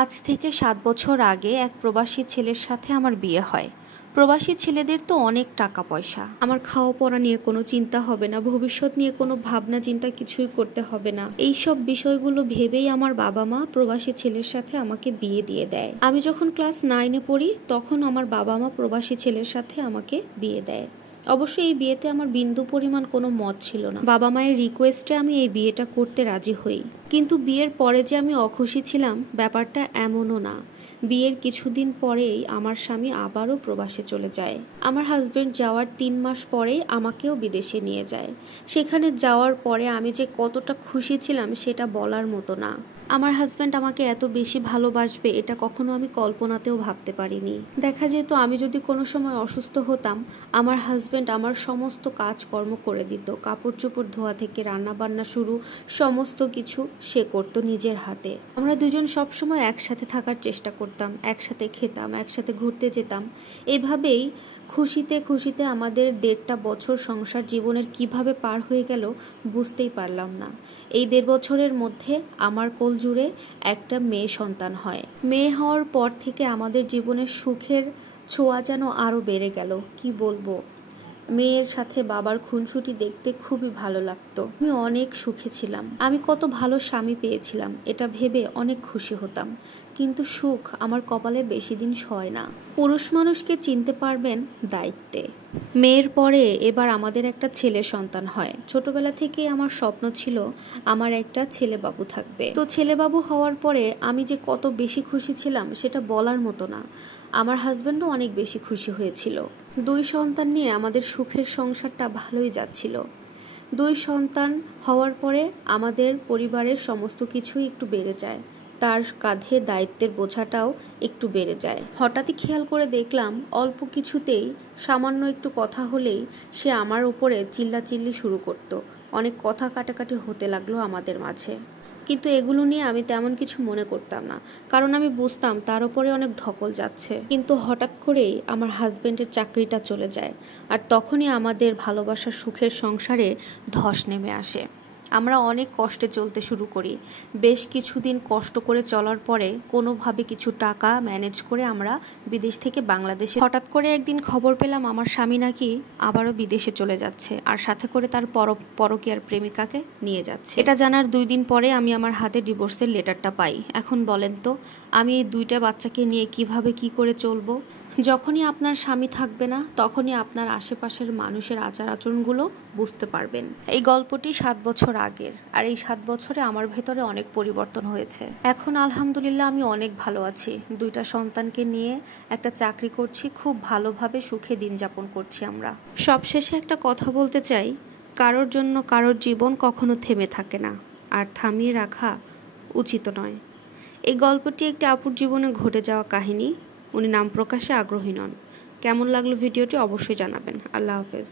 আজ থেকে ৭ বছর আগে এক প্রবাসী ছেলের সাথে আমার বিয়ে হয়। প্রবাসী ছেলেদের তো অনেক টাকা পয়সা, আমার খাওয়া পড়া নিয়ে কোনো চিন্তা হবে না, ভবিষ্যৎ নিয়ে কোনো ভাবনা চিন্তা কিছুই করতে হবে না। এইসব বিষয়গুলো ভেবেই আমার বাবা মা প্রবাসী ছেলের সাথে আমাকে বিয়ে দিয়ে দেয়। আমি যখন ক্লাস 9-এ পড়ি তখন আমার বাবা মা প্রবাসী ছেলের সাথে আমাকে বিয়ে দেয়। অবশ্যই এই বিয়েতে আমার বিন্দু পরিমাণ কোনো মত ছিল না। বাবা মায়ের রিকোয়েস্টে আমি এই বিয়েটা করতে রাজি হই। কিন্তু বিয়ের পরে যে আমি অখুশি ছিলাম ব্যাপারটা এমনও না। বিয়ের কিছুদিন পরেই আমার স্বামী আবারও প্রবাসে চলে যায়। আমার হাজবেন্ড যাওয়ার 3 মাস পরেই আমাকেও বিদেশে নিয়ে যায়। সেখানে যাওয়ার পরে আমি যে কতটা খুশি ছিলাম সেটা বলার মতো না। আমার হাজব্যান্ড আমাকে এত বেশি ভালোবাসবে এটা কখনো আমি কল্পনাতেও ভাবতে পারিনি। দেখা যেত আমি যদি কোনো সময় অসুস্থ হতাম, আমার হাজব্যান্ড আমার সমস্ত কাজকর্ম করে দিত। কাপড় চোপড় ধোয়া থেকে রান্না বান্না শুরু, সমস্ত কিছু সে করতো নিজের হাতে। আমরা দুজন সবসময় একসাথে থাকার চেষ্টা করতাম, একসাথে খেতাম, একসাথে ঘুরতে যেতাম। এভাবেই খুশিতে খুশিতে আমাদের 1.5 বছর সংসার জীবনের কিভাবে পার হয়ে গেল বুঝতেই পারলাম না। এই 1.5 বছরের মধ্যে আমার কোল জুড়ে একটা মেয়ে সন্তান হয়। মেয়ে হওয়ার পর থেকে আমাদের জীবনের সুখের ছোঁয়া যেন আরও বেড়ে গেল। কি বলবো, মেয়ের সাথে বাবার খুনসুটি দেখতে খুবই ভালো লাগতো। আমি অনেক সুখে ছিলাম। আমি কত ভালো স্বামী পেয়েছিলাম এটা ভেবে অনেক খুশি হতাম। কিন্তু সুখ আমার কপালে বেশি দিন সয় না। পুরুষ মানুষকে চিনতে পারবেন দায়িত্বে। মেয়ের পরে এবার আমাদের একটা ছেলে সন্তান হয়। ছোটবেলা থেকেই আমার স্বপ্ন ছিল আমার একটা ছেলে বাবু থাকবে। তো ছেলে বাবু হওয়ার পরে আমি যে কত বেশি খুশি ছিলাম সেটা বলার মতো না। আমার হাজব্যান্ডও অনেক বেশি খুশি হয়েছিল। 2 সন্তান নিয়ে আমাদের সুখের সংসারটা ভালোই যাচ্ছিল। 2 সন্তান হওয়ার পরে আমাদের পরিবারের সমস্ত কিছুই একটু বেড়ে যায়। তার কাঁধে দায়িত্বের বোঝাটাও একটু বেড়ে যায়। হঠাৎই খেয়াল করে দেখলাম অল্প কিছুতেই, সামান্য একটু কথা হলেই সে আমার উপরে চিল্লাচিল্লি শুরু করত। অনেক কথা কাটাকাটি হতে লাগলো আমাদের মাঝে। কিন্তু এগুলো নিয়ে আমি তেমন কিছু মনে করতাম না, কারণ আমি বুঝতাম তার উপরে অনেক ধকল যাচ্ছে। কিন্তু হঠাৎ করেই আমার হাজবেন্ডের চাকরিটা চলে যায়, আর তখনই আমাদের ভালোবাসার সুখের সংসারে ধস নেমে আসে। আমরা অনেক কষ্টে চলতে শুরু করি। বেশ কিছুদিন কষ্ট করে চলার পরে কোনোভাবে কিছু টাকা ম্যানেজ করে আমরা বিদেশ থেকে বাংলাদেশে। হঠাৎ করে একদিন খবর পেলাম আমার স্বামী নাকি আবারও বিদেশে চলে যাচ্ছে, আর সাথে করে তার পরকীয়ার প্রেমিকাকে নিয়ে যাচ্ছে। এটা জানার 2 দিন পরে আমি আমার হাতে ডিভোর্সের লেটারটা পাই। এখন বলেন তো, আমি এই 2টা বাচ্চাকে নিয়ে কিভাবে কি করে চলবো? যখনই আপনার স্বামী থাকবে না তখনই আপনার আশেপাশের মানুষের আচার আচরণগুলো বুঝতে পারবেন। এই গল্পটি 7 বছর আগের, আর এই 7 বছরে আমার ভেতরে অনেক পরিবর্তন হয়েছে। এখন আলহামদুলিল্লাহ আমি অনেক ভালো আছি। 2টা সন্তানকে নিয়ে একটা চাকরি করছি, খুব ভালোভাবে সুখে দিন যাপন করছি আমরা। সবশেষে একটা কথা বলতে চাই, কারোর জন্য কারোর জীবন কখনো থেমে থাকে না, আর থামিয়ে রাখা উচিত নয়। এই গল্পটি একটি আপুর জীবনে ঘটে যাওয়া কাহিনী। উনি নাম প্রকাশে আগ্রহী নন। কেমন লাগলো ভিডিওটি অবশ্যই জানাবেন। আল্লাহ হাফেজ।